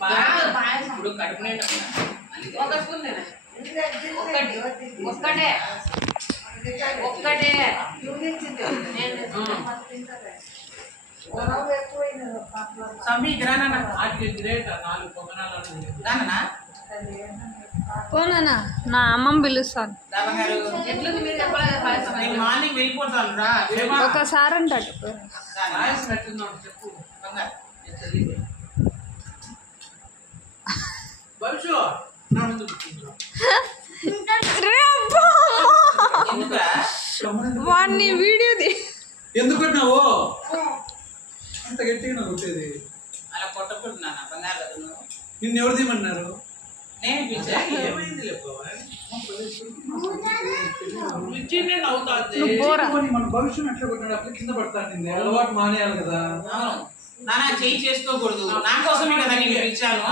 ఇప్పుడు కడుపు నిండా ఒక స్పూన్ ఒక్కటే సమీ గ్రానా ఆకి గ్రేట్ 4 పొగనాలు దాననా పోనా నా అమ్మమ్మ పిలుస్తాను మార్నింగ్ వెళ్ళిపోతాను రా ఒకసారి అంటాడు చెప్పు భవిష్యు నా ముందు వాడిని వీడియో ఎందుకు కొట్టినావు అంత గట్టిగా నాకు కొట్టేది అలా కొట్టకుంటున్నాను బంగారు నిన్ను ఎవరు తీయమన్నారు నేను పిలిచాను ఏమైంది మన భవిష్యం ఎట్లా కొట్టినాడు అప్పుడు కింద పడతాను అలవాటు మానేయాలి కదా నాన్న చెయ్యి చేసుకోకూడదు నా కోసమే కదా నేను పిలిచాను